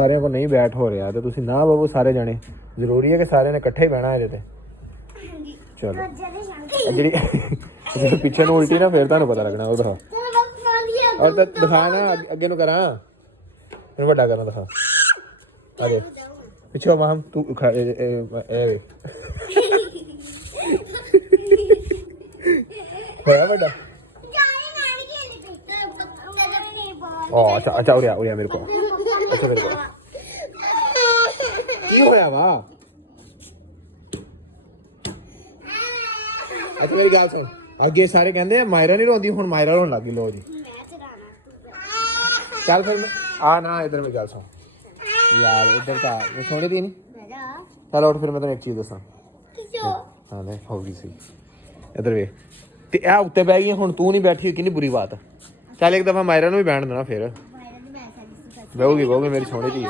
ਸਾਰਿਆਂ ਕੋਲ ਨਹੀਂ ਬੈਠ ਹੋ ਰਿਹਾ ਤੇ ਤੁਸੀਂ ਨਾ ਬਾਬੂ ਸਾਰੇ ਜਾਣੇ ਜ਼ਰੂਰੀ ਹੈ ਕਿ ਸਾਰਿਆਂ ਨੇ ਇਕੱਠੇ ਹੀ ਬਹਿਣਾ ਇਹਦੇ ਤੇ। ਚਲੋ ਜਿਹੜੀ ਜਦੋਂ ਪਿੱਛੇ ਨੂੰ ਉਲਟੀ ਨਾ ਫਿਰ ਤੁਹਾਨੂੰ ਪਤਾ ਲੱਗਣਾ। ਉਹ ਦਿਖਾ ਔਰ ਤਾਂ ਦਿਖਾ ਨਾ ਅੱਗੇ ਨੂੰ ਕਰਾਂ ਫਿਰ ਵੱਡਾ ਕਰਨਾ ਦਿਖਾ। ਆ ਦੇ ਪਿੱਛੇ ਮਾਮ ਤੂੰ ਇਹ ਹੋਇਆ ਵੱਡਾ। ਅੱਛਾ ਅੱਛਾ ਉਰਿਆ ਮੇਰੇ ਕੋਲ। ਅੱਛਾ ਮੇਰੇ ਕੋਲ ਕੀ ਹੋਇਆ ਵਾ? ਅੱਛਾ ਮੇਰੀ ਗੱਲ ਸੁਣ, ਅੱਗੇ ਸਾਰੇ ਕਹਿੰਦੇ ਆ ਮਾਇਰਾ ਨਹੀਂ ਰੋਂਦੀ, ਹੁਣ ਮਾਇਰਾ ਰੋਣ ਲੱਗ ਗਈ। ਲੋ ਜੀ ਚੱਲ ਫਿਰ ਆ ਨਾ ਇਧਰ ਮੇਰੀ ਗੱਲ ਸੁਣ ਯਾਰ, ਇੱਧਰ ਤਾਂ ਮੈਂ ਸੋਹਣੀ ਦੀ ਨਹੀਂ। ਚੱਲ ਉੱਠ ਫਿਰ ਮੈਂ ਤੈਨੂੰ ਇੱਕ ਚੀਜ਼ ਦੱਸਾਂ। ਹਾਂ ਲੈ ਹੋ ਗਈ ਸੀ। ਇੱਧਰ ਵੇਖ ਤੇ ਇਹ ਉੱਤੇ ਬਹਿ ਗਈ ਹੁਣ ਤੂੰ ਨਹੀਂ ਬੈਠੀ, ਕਿੰਨੀ ਬੁਰੀ ਬਾਤ। ਚੱਲ ਇੱਕ ਦਫਾ ਮਾਇਰਾ ਨੂੰ ਵੀ ਬਹਿਣ ਦੇਣਾ ਫਿਰ। ਬਹੂਗੀ ਮੇਰੀ ਸੋਹਣੀ ਧੀ।